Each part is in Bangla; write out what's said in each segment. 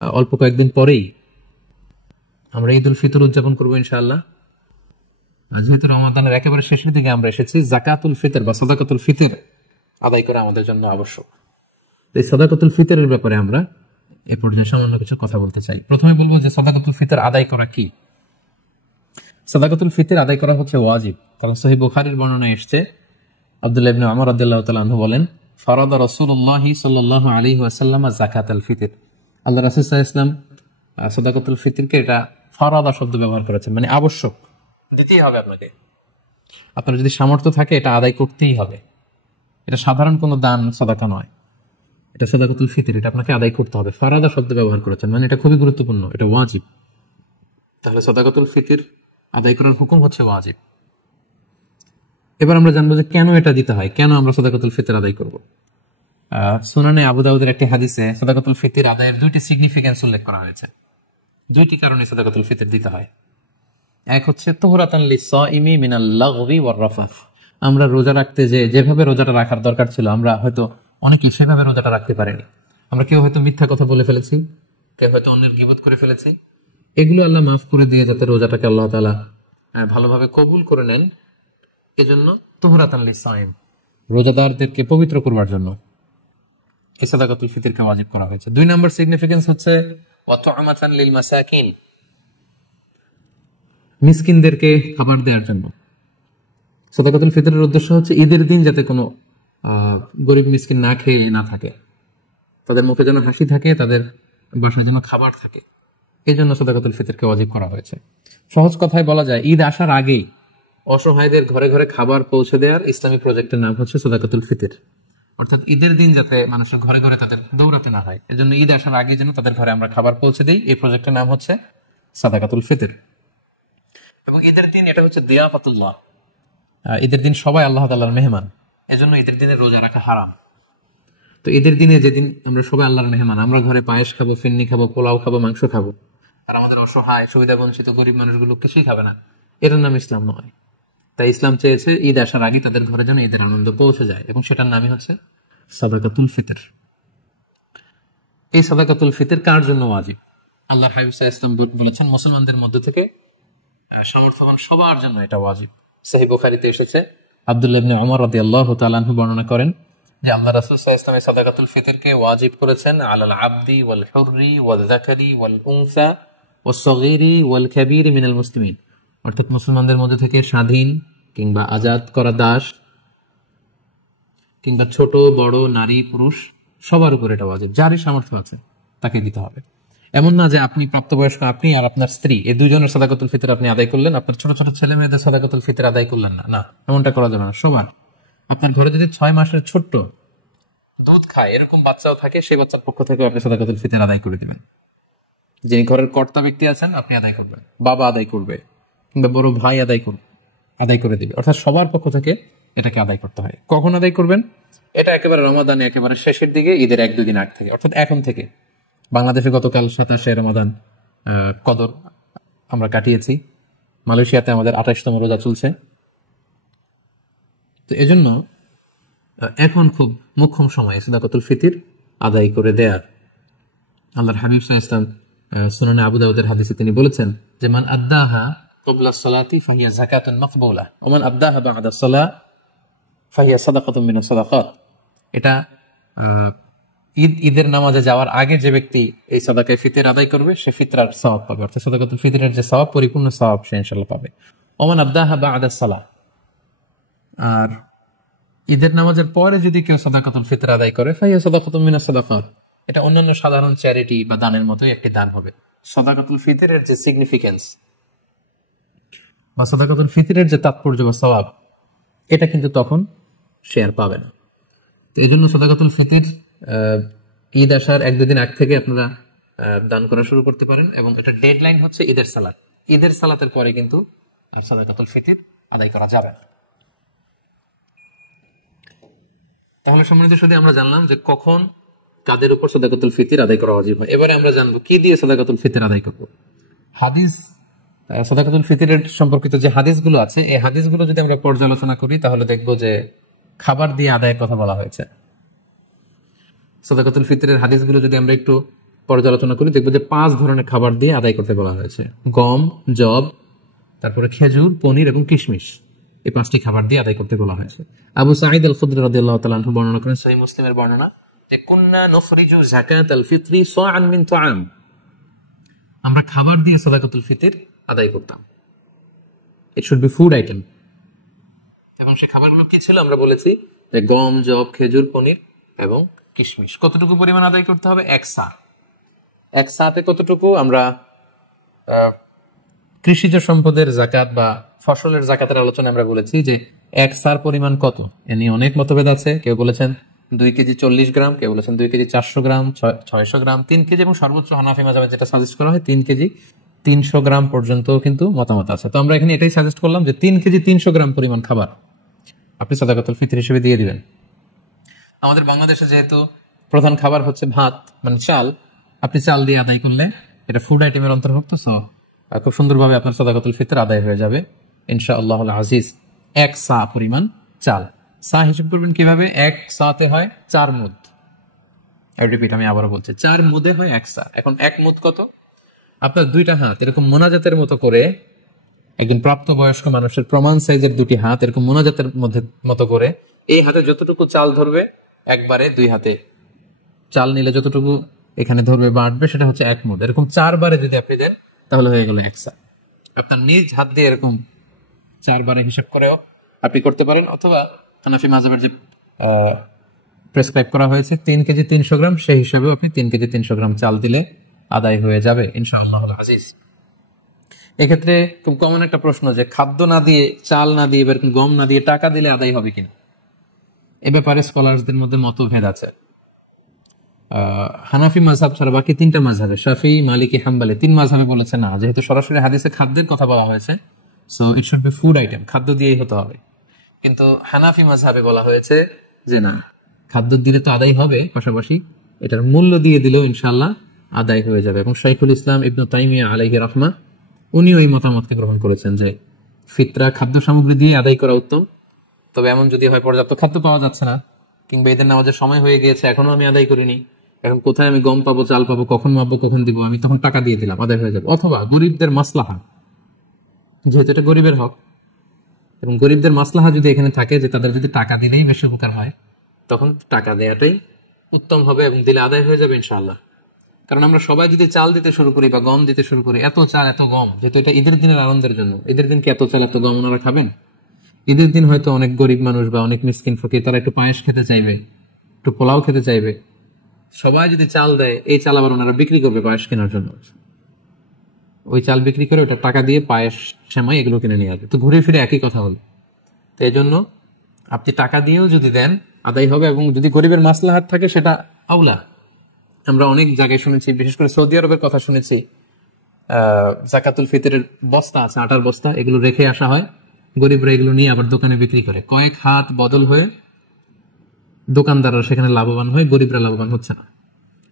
অল্প কয়েকদিন পরেই আমরা ঈদ উল ফিতর উদযাপন করবো ইনশাআল্লাহ। যেহেতু রমাদানের একেবারে শেষের দিকে আমরা এসেছি, জাকাতুল ফিতর বা সাদাকাতুল ফিতর আদায় করা আমাদের জন্য আবশ্যক। এই সাদাকাতুল ফিতরের ব্যাপারে আমরা এ পর্যায়ে সামান্য কিছু কথা বলতে চাই। প্রথমে বলবো যে সাদাকাতুল ফিতর আদায় করা কি। সাদাকাতুল ফিতর আদায় করা হচ্ছে ওয়াজিব, কারণ সহিহ বুখারীর বর্ণনায় এসেছে, আব্দুল্লাহ ইবনে উমর রাদিয়াল্লাহু তাআলা আনহু বলেন, ফারাদা রাসূলুল্লাহ সাল্লাল্লাহু আলাইহি ওয়াসাল্লাম যাকাতুল ফিতর। আল্লাহ রাসূল সাল্লাল্লাহু আলাইহি ওয়াসাল্লাম সাদাকাতুল ফিতরকে এটা ফারাদা শব্দ ব্যবহার করেছেন, মানে আবশ্যক, দিতেই হবে আপনাকে। আপনার যদি সামর্থ্য থাকে এটা আদায় করতেই হবে। এটা সাধারণ কোনো দান সাদাকা নয়, এটা সাদাকাতুল ফিতর, এটা আপনাকে আদায় করতে হবে। ফারাদা শব্দ ব্যবহার করেছেন, মানে এটা খুবই গুরুত্বপূর্ণ, এটা ওয়াজিব। তাহলে সাদাকাতুল ফিতর আদায় করার হুকুম হচ্ছে ওয়াজিব। এবার আমরা জানবো যে কেন এটা দিতে হয়, কেন আমরা সাদাকাতুল ফিতর আদায় করব। সুনানে আবু দাউদের একটি হাদিসে সাদাকাতুল ফিতর আদায়ের দুইটি সিগনিফিকেন্স উল্লেখ করা হয়েছে। দুইটি কারণে সাদাকাতুল ফিতর দিতে হয়। এক হচ্ছে তুহরাতান লিস-সাইমি মিনাল লাগবি ওয়ার রাফাস। আমরা রোজা রাখতে যেভাবে রোজাটা রাখার দরকার ছিল, আমরা হয়তো অনেকেই সেভাবে রোজাটা রাখতে পারিনি। আমরা কেউ হয়তো মিথ্যা কথা বলে ফেলেছি, কেউ হয়তো অন্যের গীবত করে ফেলেছি। এগুলো আল্লাহ মাফ করে দিয়ে যাতে রোজাটাকে আল্লাহ তাআলা ভালোভাবে কবুল করে নেন, এজন্য তুহরাতান লিস-সাইম, রোজাদারদেরকে পবিত্র করবার জন্য এই সাদাকাতুল ফিতরকে ওয়াজিব করা হয়েছে। দুই নম্বর সিগনিফিকেন্স হচ্ছে ওয়া তু'মাতান লিল মাসাকিন, মিসকিনদেরকে খাবার দেওয়ার জন্য। সাদাকাতুল ফিতরের উদ্দেশ্য হচ্ছে ঈদের দিন যাতে কোনো গরিব মিসকিন না খেয়ে না থাকে, তাদের মুখে যেন হাসি থাকে, তাদের বাসায় যেন খাবার থাকে, এই জন্য সাদাকাতুল ফিতরকে ওয়াজিব করা হয়েছে। সহজ কথায় বলা যায়, ঈদ আসার আগেই অসহায়দের ঘরে ঘরে খাবার পৌঁছে দেওয়ার ইসলামী প্রজেক্টের নাম হচ্ছে সাদাকাতুল ফিতর। অর্থাৎ ঈদের দিন যাতে মানুষের ঘরে ঘরে তাদের দৌড়াতে না হয়, এজন্য ঈদ আসার আগে যেন তাদের ঘরে আমরা খাবার পৌঁছে দিই, এই প্রজেক্টের নাম হচ্ছে সাদাকাতুল ফিতর। এবং ঈদের দিন এটা হচ্ছে দিয়াফাতুল্লাহ, ঈদের দিন সবাই আল্লাহ তাআলার মেহমান, এজন্য ঈদের দিনে রোজা রাখা হারাম। তো ঈদের দিনে যেদিন আমরা সবাই আল্লাহর মেহমান, আমরা ঘরে পায়েস খাবো, ফিন্নি খাবো, পোলাও খাবো, মাংস খাবো, আর আমাদের অসহায় সুবিধা বঞ্চিত গরিব মানুষগুলো কিছুই খাবে না, এটার নাম ইসলাম নয়। তাই ইসলাম চেয়েছে ঈদ আসার আগে তাদের ঘরে যেন ঈদের আনন্দ পৌঁছে যায়, এবং সেটার নামই হচ্ছে সাদাকাতুল ফিতর। এই সাদাকাতুল ফিতর কার জন্য ওয়াজিব? আল্লাহ হাবিব সাল্লাল্লাহু আলাইহি ওয়াসাল্লাম বলেছেন, মুসলমানদের মধ্যে থেকে সামর্থ্যবান সবার জন্য এটা ওয়াজিব। সহিহ বুখারীতে এসেছে, আব্দুল্লাহ ইবনে উমর রাদিয়াল্লাহু তাআলা আনহু বর্ণনা করেন যে আল্লাহ রাসূল সাল্লাল্লাহু আলাইহি ওয়াসাল্লাম সাদাকাতুল ফিতরকে ওয়াজিব করেছেন আলাল আবদি ওয়াল হুররি ওয়াল যাকারি ওয়াল উনসা ওয়াস সাগীরি ওয়াল কাবীরি মিনাল মুসলিমিন। অর্থাৎ মুসলমানদের মধ্যে থেকে স্বাধীন কিংবা আজাদ করা দাস কিংবা ছোট বড় নারী পুরুষ সবার উপর এটা ওয়াজিব, যারই সামর্থ্য আছে তাকে দিতে হবে। এমন না যে আপনি প্রাপ্তবয়স্ক, আপনি আর আপনার স্ত্রী, এই দুইজনের সাদাকাতুল ফিতর আপনি আদায় করলেন, আপনার ছোট ছোট ছেলে মেয়েদের সাদাকাতুল ফিতর আদায় করলেন না, না, এমনটা করা যাবে না। সবার, আপনার ঘরে যদি 6 মাসের ছোট্ট দুধ খায় এরকম বাচ্চাও থাকে, সেই বাচ্চার পক্ষ থেকে আপনি সাদাকাতুল ফিতর আদায় করে দিবেন। যিনি ঘরের কর্তা ব্যক্তি আছেন আপনি আদায় করবেন, বাবা আদায় করবে কিংবা বড় ভাই আদায় করে দিবে। অর্থাৎ সবার পক্ষ থেকে এটাকে আদায় করতে হয়। কখন আদায় করবেন? এটা একেবারে রমাদানে একেবারে শেষের দিকে, ঈদের 1-2 দিন আগ থেকে, অর্থাৎ এখন থেকে। বাংলাদেশে গতকাল 27শে রমাদান কদর আমরা কাটিয়েছি, মালয়েশিয়াতে আমাদের 28তম রোজা চলছে। তো এজন্য এখন খুব মোক্ষম সময় সাদাকাতুল ফিতর আদায় করে দেয়ার। আল্লাহর হাবিব সাল্লাল্লাহু আলাইহি ওয়াসাল্লাম সুনানে আবু দাউদের হাদিসে তিনি বলেছেন যে মান আদ্দাহা ক্বাবলা সালাতি ফাহিয়া যাকাতুন মাকবুলা ওয়া মান আদ্দাহা বা'দা সালাহ ফাহিয়া সাদাকাতুন মিনাস সাদাকাত। এটা ঈদের নামাজে যাওয়ার আগে যে ব্যক্তি এই সাদাকায়ে ফিতর আদায় করবে সে ফিতরার সওয়াব পাবে, অর্থাৎ সাদাকাতুল ফিতরের যে সওয়াব, পরিপূর্ণ সওয়াব সে ইনশাআল্লাহ পাবে। ওয়া মান আদ্দাহা বা'দা সালাহ, আর ঈদের নামাজের পরে যদি কেউ সাদাকাতুল ফিতর আদায় করে ফাহিয়া সাদাকাতুন মিনাস সাদাকাত, এটা অন্যান্য সাধারণ চ্যারিটি বা দানের মতোই একটি দান হবে। সাদাকাতুল ফিতরের যে সিগনিফিকেন্স বা সাদাকাতুল ফিতরের যে তাৎপর্য বা সওয়াব, এটা কিন্তু তখন সে আর পাবে না। তো এই জন্য সাদাকাতুল ফিতর ঈদ আসার 1-2 দিন আগ থেকে আপনারা দান করা শুরু করতে পারেন, এবং এটা ডেডলাইন হচ্ছে ঈদের সালাত। ঈদের সালাতের পরে কিন্তু সাদাকাতুল ফিতর আদায় করা যাবে না। তাহলে সম্মানিত সাথী, আমরা জানলাম যে কখন কাদের উপর সাদাকাতুল ফিতর আদায় করা ওয়াজিব হয়। এবারে আমরা জানবো কি দিয়ে সাদাকাতুল ফিতর আদায় করব। হাদিস, সাদাকাতুল ফিতরের সম্পর্কিত যে হাদিসগুলো আছে, এই হাদিসগুলো যদি আমরা পর্যালোচনা করি তাহলে দেখবো যে খাবার দিয়ে আদায়ের কথা বলা হয়েছে। সাদাকাতুল ফিতরের হাদিসগুলো যদি আমরা একটু পর্যালোচনা করি, দেখবো যে 5 ধরনের খাবার দিয়ে আদায় করতে বলা হয়েছে। গম, জব, তারপরে খেজুর, পনির এবং কিশমিশ, এই 5টি খাবার দিয়ে আদায় করতে বলা হয়েছে। আবু সাঈদ আল খুদরি রাদিয়াল্লাহু তাআলা আনহু বর্ণনা করেন, সহিহ মুসলিমের বর্ণনা, যে কুন্না নুখরিজু যাকাতাল ফিতরি সাআন মিন তুআম, আমরা খাবার দিয়ে সাদাকাতুল ফিতর আদায় করতাম। It should be food item. এবং সেই খাবারগুলো কি ছিল আমরা বলেছি, যে গম, জব, খেজুর, পনির এবং কিশমিশ। কতটুকু পরিমাণ আদায় করতে হবে? 1 সা। 1 সাতে কতটুকু? আমরা কৃষিজ সম্পদের জাকাত বা ফসলের জাকাতের আলোচনা আমরা বলেছি যে 1 সার পরিমাণ কত, এ নিয়ে অনেক মতভেদ আছে। কেউ বলেছেন 2 কেজি 40 গ্রাম, কেউ বলেছেন 2 কেজি 400 গ্রাম, 600 গ্রাম, 3 কেজি, এবং সর্বোচ্চ হানাফি মাযহাবে যেটা সাজেস্ট করা হয় 3 কেজি 300 গ্রাম পর্যন্ত কিন্তু মতামত আছে। তো আমরা এখানে এটাই সাজেস্ট করলাম যে 3 কেজি 300 গ্রাম পরিমাণ খাবার আপনি সাদাকাতুল ফিতর হিসেবে দিয়ে দিবেন। আমাদের বাংলাদেশে যেহেতু প্রধান খাবার হচ্ছে ভাত, মানে চাল, আপনি চাল দিয়ে আদায় করলে এটা ফুড আইটেমের অন্তর্ভুক্ত, সো খুব সুন্দরভাবে আপনার সাদাকাতুল ফিতর আদায় হয়ে যাবে ইনশাআল্লাহুল আজিজ। 1 সা পরিমাণ চাল। সা হিসেব করবেন কিভাবে? 1 সাতে হয় 4 মুদ। রিপিট, আমি আবারও বলছি, 4 মুদে হয় 1 সা। এখন 1 মুদ কত? আপনার 2টা হাত এরকম মোনাজাতের মতো করে, একজন প্রাপ্তবয়স্ক মানুষের প্রমাণ সাইজের 2টি হাত এরকম মোনাজাতের মতো করে, এই হাতে যতটুকু চাল ধরবে একবারে 2 হাতে চাল নিলে যতটুকু এখানে ধরবে বাড়বে সেটা হচ্ছে 1 মুদ। এরকম 4 বারে যদি আপনি দেন তাহলে হয়ে গেল 1 সা। আপনার নিজ হাত দিয়ে এরকম 4 বারে হিসাব করেও আপনি করতে পারেন, অথবা হানাফি মাযহাবের যে প্রেসক্রাইব করা হয়েছে 3 কেজি 300 গ্রাম, সেই হিসাবেও আপনি 3 কেজি 300 গ্রাম চাল দিলে আদায় হয়ে যাবে ইনশাআল্লাহুল আজিজ। এক্ষেত্রে খুব কমন একটা প্রশ্ন, যে খাদ্য না দিয়ে, চাল না দিয়ে, এরকম গম না দিয়ে টাকা দিলে আদায় হবে কিনা। এ ব্যাপারে স্কলারদের মধ্যে মতভেদ আছে। হানাফি মাযহাব ছাড়া বাকি 3টা মাযহাবে, শাফিঈ, মালিকি, হাম্বলি, 3 মাযহাবে বলেছে না, যেহেতু সরাসরি হাদিসে খাদ্যের কথা বলা হয়েছে, so it should be food item, খাদ্য দিয়েই হতে হবে। কিন্তু হানাফি মাযহাবে বলা হয়েছে যে না, খাদ্য দিলে তো আদায় হবে, পাশাপাশি এটার মূল্য দিয়ে দিলেও ইনশাআল্লাহ আদায় হয়ে যাবে। এবং শাইখুল ইসলাম ইবনে তাইমিয়া আলাইহি রাহমা, উনি ওই মতামতকে গ্রহণ করেছেন যে ফিতরা খাদ্য সামগ্রী দিয়ে আদায় করা উত্তম। তবে এমন যদি হয় পর্যাপ্ত খাদ্য পাওয়া যাচ্ছে না, কিংবা ঈদের নামাজের সময় হয়ে গিয়েছে, এখনো আমি আদায় করিনি, এখন কোথায় আমি গম পাবো, চাল পাবো, কখন মাপবো, কখন দিব, আমি তখন টাকা দিয়ে দিলাম, আদায় হয়ে যাবে। অথবা গরিবদের মাসলাহা, যেহেতু এটা গরিবের হক, এবং গরিবদের মাসলাহা যদি এখানে থাকে যে তাদের যদি টাকা দিলেই বেশি উপকার হয়, তখন টাকা দেওয়াটাই উত্তম হবে এবং দিলে আদায় হয়ে যাবে ইনশাআল্লাহ। কারণ আমরা সবাই যদি চাল দিতে শুরু করি বা গম দিতে শুরু করি, এত চাল এত গম, যেহেতু এটা ঈদের দিনের আনন্দের জন্য, ঈদের দিন কি এত চাল এত গম ওনারা খাবেন? ঈদের দিন হয়তো অনেক গরিব মানুষ বা অনেক মিসকিন ফকির তারা একটু পায়েস খেতে চাইবে, একটু পোলাও খেতে চাইবে। সবাই যদি চাল দেয়, এই চাল আবার ওনারা বিক্রি করবে পায়েস কেনার জন্য, ওই চাল বিক্রি করে ওটা টাকা দিয়ে পায়েস, সেমাই এগুলো কিনে নিয়ে আসবে। তো ঘুরে ফিরে একই কথা হলো। তো এই জন্য আপনি টাকা দিয়েও যদি দেন আদায় হবে, এবং যদি গরিবের মাসলাহাত থাকে সেটা আউলা। আমরা অনেক জায়গায় শুনেছি, বিশেষ করে সৌদি আরবের কথা শুনেছি, জাকাতুল ফিতরের বস্তা আছে, আটার বস্তা, এগুলো রেখে আসা হয়, গরিবরা এগুলো নিয়ে আবার দোকানে বিক্রি করে। কয়েক হাত বদল হয়ে দোকানদাররা সেখানে লাভবান হয়ে, গরিবরা লাভবান হচ্ছে না।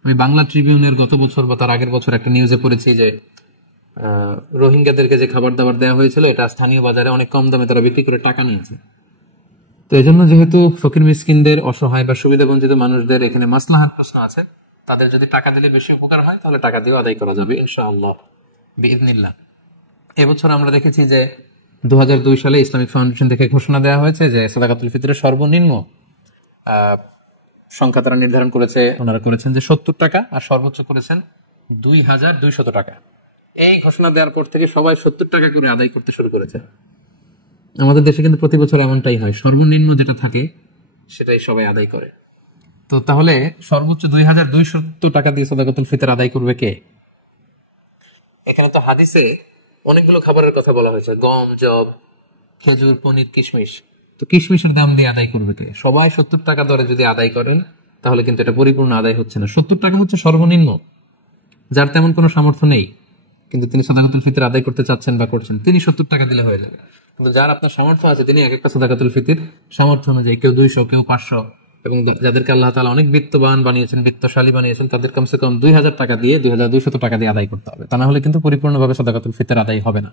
আমি বাংলা ট্রিবিউনের গত বছর বা তার আগের বছর একটা নিউজে পড়েছি যে রোহিঙ্গাদেরকে যে খাবার দাবার দেওয়া হয়েছিল, এটা স্থানীয় বাজারে অনেক কম দামে তারা বিক্রি করে টাকা নিয়েছে। তো এই জন্য যেহেতু ফকির মিসকিনদের, অসহায় বা সুবিধা বঞ্চিত মানুষদের এখানে মাসলাহাত প্রশ্ন আছে, তাদের যদি টাকা দিলে বেশি উপকার হয় তাহলে টাকা দিয়েও আদায় করা যাবে ইনশাআল্লাহ বিইذনিল্লাহ। এবছর আমরা দেখেছি যে 2002 সালে ইসলামিক ফাউন্ডেশন থেকে ঘোষণা দেওয়া হয়েছে যে সাদাকাতুল ফিতরের সর্বনিম্ন সংখ্যা তারা নির্ধারণ করেছে, ওনারা করেছেন যে 70 টাকা, আর সর্বোচ্চ করেছেন 2200 টাকা। এই ঘোষণা দেওয়ার পর থেকে সবাই 70 টাকা করে আদায় করতে শুরু করেছে। আমাদের দেশে কিন্তু প্রতি বছর এমনটাই হয়, সর্বনিম্ন যেটা থাকে সেটাই সবাই আদায় করে। তো তাহলে সর্বোচ্চ 2200 টাকা দিয়ে সাদাকাতুল ফিতর আদায় করবে কে? এখানে তো হাদিসে অনেকগুলো খাবারের কথা বলা হয়েছে, গম, জব, খেজুর, পনির, কিশমিশ। তো কিশমিশের দাম দিয়ে আদায় করবে কে? সবাই 70 টাকা দরে যদি আদায় করেন তাহলে কিন্তু এটা পরিপূর্ণ আদায় হচ্ছে না। 70 টাকা হচ্ছে সর্বনিম্ন। যার তেমন কোনো সামর্থ্য নেই, কিন্তু তিনি সাদাকাতুল ফিতর আদায় করতে চাচ্ছেন বা করছেন, তিনি 70 টাকা দিলে হয়ে যাবে। কিন্তু যার আপনার সামর্থ্য আছে, তিনি এক একটা সাদাকাতুল ফিতর সামর্থ্য অনুযায়ী, কেউ 200, কেউ 500, এবং যাদেরকে আল্লাহ তাআলা অনেক বিত্তবান বানিয়েছেন, বিত্তশালী বানিয়েছেন, তাদের কমসে কম 2000 টাকা দিয়ে, 2200 টাকা দিয়ে আদায় করতে হবে। তা না হলে কিন্তু পরিপূর্ণভাবে সাদাকাতুল ফিতর আদায় হবে না।